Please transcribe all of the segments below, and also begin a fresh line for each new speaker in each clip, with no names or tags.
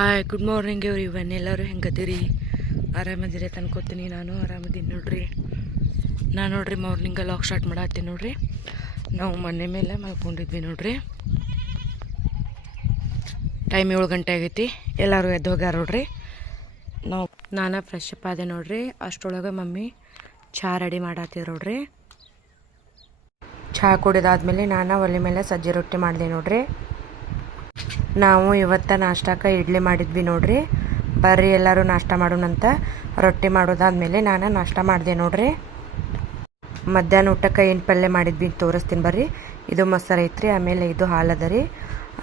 Hi good morning everyone ಎಲ್ಲರೂ ಹೆಂಗದಿರಿ ಆರಾಮದಿರಿ ತಂದ್ಕೋತೀನಿ ನಾನು. ಆರಾಮದೀನಿ ನೋಡ್ರಿ. ನಾನು ನೋಡ್ರಿ ಮಾರ್ನಿಂಗ ಲಾಕ್ ಸ್ಟಾರ್ಟ್ ಮಾಡತ್ತೀನಿ ನೋಡ್ರಿ. ನಾವು ಮನೆ ಮೇಲೆ ಮಲ್ಕೊಂಡಿದ್ವಿ ನೋಡ್ರಿ. ಟೈಮ್ ಏಳು ಗಂಟೆ ಆಗೈತಿ. ಎಲ್ಲರೂ ಎದ್ದು ಹೋಗ್ಯಾರ ನೋಡ್ರಿ. ನಾವು ನಾನು ಫ್ರೆಶ್ ಅಪ್ ಆದೆ ನೋಡ್ರಿ. ಅಷ್ಟರೊಳಗೆ ಮಮ್ಮಿ ಚಹಾ ರೆಡಿ ಮಾಡತ್ತೀವಿ ನೋಡ್ರಿ. ಚಹಾ ಕುಡಿದಾದ್ಮೇಲೆ ನಾನು ಒಲೆ ಮೇಲೆ ಸಜ್ಜೆ ರೊಟ್ಟಿ ಮಾಡಿದೆ ನೋಡ್ರಿ. ನಾವು ಇವತ್ತು ನಾಷ್ಟಕ್ಕೆ ಇಡ್ಲಿ ಮಾಡಿದ್ವಿ ನೋಡ್ರಿ. ಬರ್ರಿ ಎಲ್ಲರೂ ನಾಷ್ಟ ಮಾಡೋಣಂತ. ರೊಟ್ಟಿ ಮಾಡೋದಾದ್ಮೇಲೆ ನಾನು ನಾಷ್ಟ ಮಾಡಿದೆ ನೋಡ್ರಿ. ಮಧ್ಯಾಹ್ನ ಊಟಕ್ಕೆ ಏನು ಪಲ್ಯ ಮಾಡಿದ್ವಿ ತೋರಿಸ್ತೀನಿ ಬರ್ರಿ. ಇದು ಮೊಸರು ಐತ್ರಿ ಆಮೇಲೆ ಇದು ಹಾಲು ಅದ ರೀ.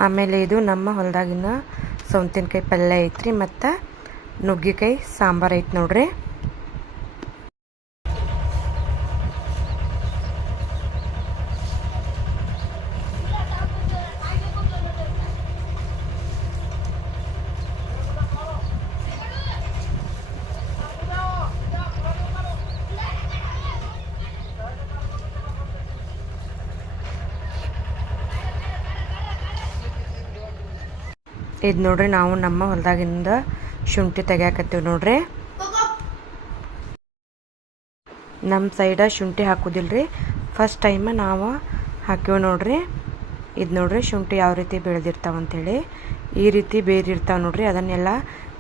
ಆಮೇಲೆ ಇದು ನಮ್ಮ ಹೊಲದಾಗಿನ ಸೌಂತಿನಕಾಯಿ ಪಲ್ಯ ಐತ್ರಿ ಮತ್ತು ನುಗ್ಗಿಕಾಯಿ ಸಾಂಬಾರು ಐತೆ ನೋಡ್ರಿ. ಇದು ನೋಡ್ರಿ ನಾವು ನಮ್ಮ ಹೊಲದಾಗಿಂದ ಶುಂಠಿ ತೆಗಿಯಾಕತ್ತೀವಿ ನೋಡ್ರಿ. ನಮ್ಮ ಸೈಡ ಶುಂಠಿ ಹಾಕೋದಿಲ್ರಿ. ಫಸ್ಟ್ ಟೈಮ್ ನಾವು ಹಾಕಿವಿ ನೋಡ್ರಿ. ಇದು ನೋಡ್ರಿ ಶುಂಠಿ ಯಾವ ರೀತಿ ಬೆಳೆದಿರ್ತಾವ ಅಂತೇಳಿ. ಈ ರೀತಿ ಬೇರೆ ಇರ್ತಾವೆ ನೋಡ್ರಿ. ಅದನ್ನೆಲ್ಲ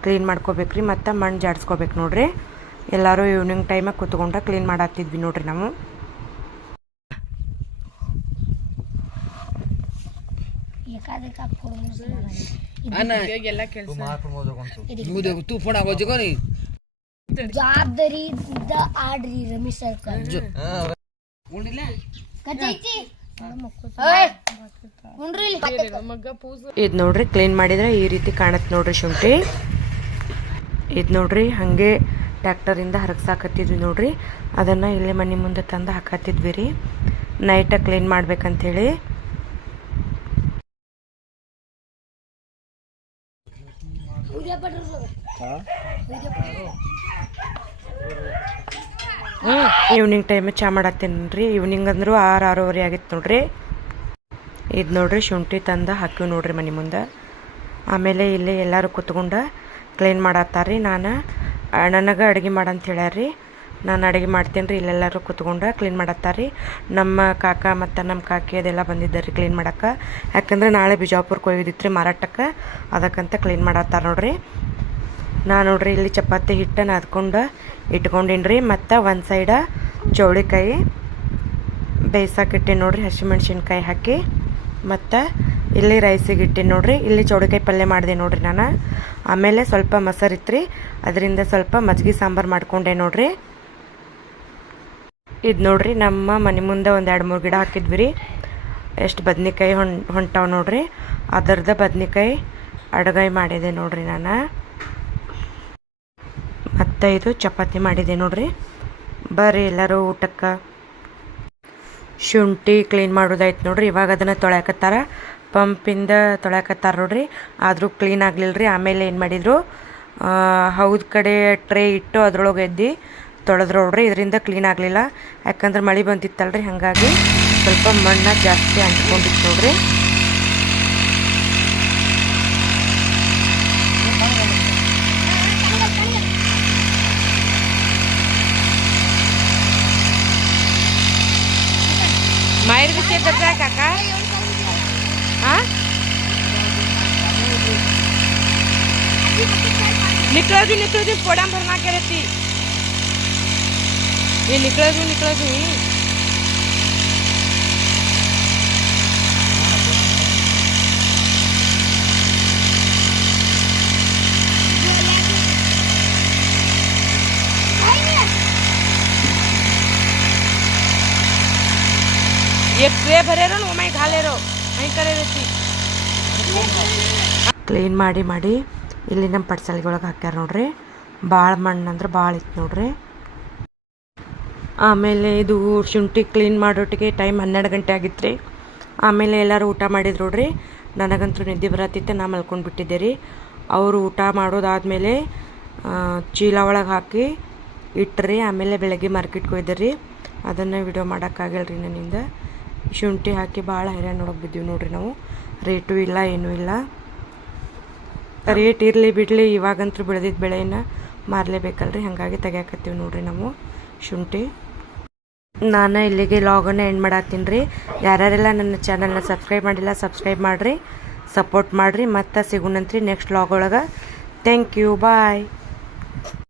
ಕ್ಲೀನ್ ಮಾಡ್ಕೋಬೇಕ್ರಿ ಮತ್ತು ಮಣ್ಣು ಜಾಡಿಸ್ಕೋಬೇಕು ನೋಡ್ರಿ. ಎಲ್ಲರೂ ಈವ್ನಿಂಗ್ ಟೈಮಾಗ ಕುತ್ಕೊಂಡ ಕ್ಲೀನ್ ಮಾಡತ್ತಿದ್ವಿ ನೋಡ್ರಿ ನಾವು.
तू फोन आवाज को नहीं
ಜವಾಬ್ದಾರಿ ಇದ್ದ ಆಡ್ರಿ ರಮೇಶ್ ಸರ್ಕಲ್ ಕಚ್ಚೈತಿ ಉಂಡ್ರಿ ಇಲ್ಲಿ
ಇದು ನೋಡ್ರಿ ಕ್ಲೀನ್ ಮಾಡಿದ್ರೆ ಈ ರೀತಿ ಕಾಣತ್ತೆ ನೋಡ್ರಿ ಶುಂಠಿ ಇದು ನೋಡ್ರಿ ಹಾಗೆ ಟ್ಯಾಕ್ಟರಿಂದ ಹರಗ್ಸಾಕತ್ತಿದ್ವಿ ನೋಡ್ರಿ ಅದನ್ನು ಇಲ್ಲೇ ಮನೆ ಮುಂದೆ ತಂದು ಹಾಕತ್ತಿದ್ವಿ ರೀ ನೈಟಾಗಿ ಕ್ಲೀನ್ ಮಾಡ್ಬೇಕಂತೇಳಿ ಈವ್ನಿಂಗ್ ಟೈಮ್ ಚಾ ಮಾಡತ್ತೇನೆ ರೀ ಈವ್ನಿಂಗ್ ಅಂದ್ರು ಆರು ಆರೂವರೆ ಆಗಿತ್ತು ನೋಡ್ರಿ. ಇದು ನೋಡ್ರಿ ಶುಂಠಿ ತಂದು ಹಾಕಿವಿ ನೋಡ್ರಿ ಮನೆ ಮುಂದೆ. ಆಮೇಲೆ ಇಲ್ಲಿ ಎಲ್ಲರೂ ಕುತ್ಕೊಂಡು ಕ್ಲೀನ್ ಮಾಡತ್ತಾರ್ರಿ ನಾನು. ನನಗೆ ಅಡುಗೆ ಮಾಡಂತ ಹೇಳ್ಯಾರ್ರಿ. ನಾನು ಅಡುಗೆ ಮಾಡ್ತೀನಿ ರೀ ಇಲ್ಲೆಲ್ಲರೂ ಕುತ್ಕೊಂಡು ಕ್ಲೀನ್ ಮಾಡತ್ತಾರ್ರಿ. ನಮ್ಮ ಕಾಕ ಮತ್ತು ನಮ್ಮ ಕಾಕಿ ಅದೆಲ್ಲ ಬಂದಿದ್ದಾರೆ ಕ್ಲೀನ್ ಮಾಡಕ್ಕೆ. ಯಾಕಂದ್ರೆ ನಾಳೆ ಬಿಜಾಪುರಕ್ಕೆ ಹೋಗಿದ್ದಿತ್ತು ರೀ ಮಾರಾಟಕ್ಕೆ. ಅದಕ್ಕಂತ ಕ್ಲೀನ್ ಮಾಡತ್ತಾರ ನೋಡ್ರಿ. ನಾನು ನೋಡ್ರಿ ಇಲ್ಲಿ ಚಪಾತಿ ಹಿಟ್ಟನ್ನು ಅದ್ಕೊಂಡು ಇಟ್ಕೊಂಡಿನಿ ರೀ ಮತ್ತು ಒಂದು ಸೈಡ ಚೌಳಿಕಾಯಿ ಬೇಯ್ಸಕ್ಕಿಟ್ಟೀನಿ ನೋಡ್ರಿ, ಹಸಿಮೆಣ್ಸಿನ್ಕಾಯಿ ಹಾಕಿ. ಮತ್ತು ಇಲ್ಲಿ ರೈಸಿಗೆ ಇಟ್ಟೀನಿ ನೋಡ್ರಿ. ಇಲ್ಲಿ ಚೌಳಿಕಾಯಿ ಪಲ್ಯ ಮಾಡಿದೆ ನೋಡ್ರಿ ನಾನು. ಆಮೇಲೆ ಸ್ವಲ್ಪ ಮೊಸರು ಇತ್ತು ರೀ ಅದರಿಂದ ಸ್ವಲ್ಪ ಮಜ್ಜಿಗೆ ಸಾಂಬಾರು ಮಾಡ್ಕೊಂಡೆ ನೋಡ್ರಿ. ಇದು ನೋಡ್ರಿ, ನಮ್ಮ ಮನೆ ಮುಂದೆ ಒಂದು ಎರಡು ಮೂರು ಗಿಡ ಹಾಕಿದ್ವಿ ರೀ. ಎಷ್ಟು ಬದ್ನಿಕಾಯಿ ಹೊಂ, ಹೊಂಟಾವೆ ನೋಡ್ರಿ. ಅದರ್ದ ಬದ್ನಿಕಾಯಿ ಅಡುಗೆ ಮಾಡಿದೆ ನೋಡ್ರಿ ನಾನು. ಮತ್ತು ಇದು ಚಪಾತಿ ಮಾಡಿದೆ ನೋಡ್ರಿ. ಬರ್ರಿ ಎಲ್ಲರೂ ಊಟಕ್ಕೆ. ಶುಂಠಿ ಕ್ಲೀನ್ ಮಾಡೋದಾಯ್ತು ನೋಡ್ರಿ, ಇವಾಗ ಅದನ್ನು ತೊಳ್ಯಾಕತ್ತಾರ. ಪಂಪಿಂದ ತೊಳ್ಯಾಕತ್ತಾರ ನೋಡ್ರಿ. ಆದರೂ ಕ್ಲೀನ್ ಆಗಲಿಲ್ಲ ರೀ ಆಮೇಲೆ ಏನು ಮಾಡಿದರು ಹೌದು ಕಡೆ ಟ್ರೇ ಇಟ್ಟು ಅದ್ರೊಳಗೆ ಎದ್ದು ತೊಳೆದ್ರು ನೋಡ್ರಿ ಇದರಿಂದ ಕ್ಲೀನ್ ಆಗಲಿಲ್ಲ ಯಾಕಂದ್ರೆ ಮಳೆ ಬಂದಿತ್ತಲ್ರಿ ಹಾಗಾಗಿ ಸ್ವಲ್ಪ ಮಣ್ಣು ಜಾಸ್ತಿ ಅಂಟ್ಕೊಂಡಿತ್ತು ನೋಡ್ರಿ माहेर भी से बचा काका हाँ निकलो भी निकलो भी पोड़ा भरना के रहती ये निकलो भी निकलो भी ये ट्रे भरे रो ना मैं खा ले रो मैं करे रहती ಕ್ಲೀನ್ ಮಾಡಿ ಮಾಡಿ ಇಲ್ಲಿ ನಮ್ಮ ಪಡ್ಸಲ್ಗೊಳಗೆ ಹಾಕ್ಯಾರ ನೋಡ್ರಿ ಭಾಳ ಮಣ್ಣು ಅಂದ್ರೆ ಭಾಳ ಇತ್ತು ನೋಡ್ರಿ ಆಮೇಲೆ ಇದು ಶುಂಠಿ ಕ್ಲೀನ್ ಮಾಡೋಟಿಗೆ ಟೈಮ್ ಹನ್ನೆರಡು ಗಂಟೆ ಆಗಿತ್ತು ರೀ ಆಮೇಲೆ ಎಲ್ಲರೂ ಊಟ ಮಾಡಿದ್ರು ನೋಡ್ರಿ. ನನಗಂತೂ ನಿದ್ದೆ ಬರತ್ತಿತ್ತು, ನಾ ಮಲ್ಕೊಂಡು ಬಿಟ್ಟಿದ್ದೆ ರೀ ಅವರು ಊಟ ಮಾಡೋದಾದಮೇಲೆ ಚೀಲ ಒಳಗೆ ಹಾಕಿ ಇಟ್ರಿ, ಆಮೇಲೆ ಬೆಳಗ್ಗೆ ಮಾರ್ಕೆಟ್ಗೆ ಹೋಯ್ದೆ ರೀ ಅದನ್ನು ವಿಡಿಯೋ ಮಾಡೋಕ್ಕಾಗಲ್ಲ ರೀ ನನ್ನಿಂದ. ಶುಂಠಿ ಹಾಕಿ ಭಾಳ ಹೈರಾಣ ನೋಡೋಕೆ ಬಿದ್ದೀವಿ ನೋಡ್ರಿ ನಾವು. ರೇಟು ಇಲ್ಲ, ಏನೂ ಇಲ್ಲ. ರೇಟ್ ಇರಲಿ ಬಿಡಲಿ, ಇವಾಗಂತೂ ಬೆಳೆದಿದ್ದ ಬೆಳೆಯನ್ನು ಮಾರಲೇಬೇಕಲ್ರಿ. ಹಾಗಾಗಿ ತೆಗಿಯಾಕತ್ತೀವಿ ನೋಡ್ರಿ ನಾವು ಶುಂಠಿ. ನಾನು ಇಲ್ಲಿಗೆ ಲಾಗನ್ನು ಎಂಡ್ ಮಾಡತ್ತೀನಿ ರೀ. ಯಾರ್ಯಾರೆಲ್ಲ ನನ್ನ ಚಾನಲ್ನ ಸಬ್ಸ್ಕ್ರೈಬ್ ಮಾಡಿಲ್ಲ ಸಬ್ಸ್ಕ್ರೈಬ್ ಮಾಡಿರಿ ಸಪೋರ್ಟ್ ಮಾಡಿರಿ, ಮತ್ತೆ ಸಿಗೋಣಂತ್ರಿ ನೆಕ್ಸ್ಟ್ ಲಾಗ್ ಒಳಗೆ. Thank you bye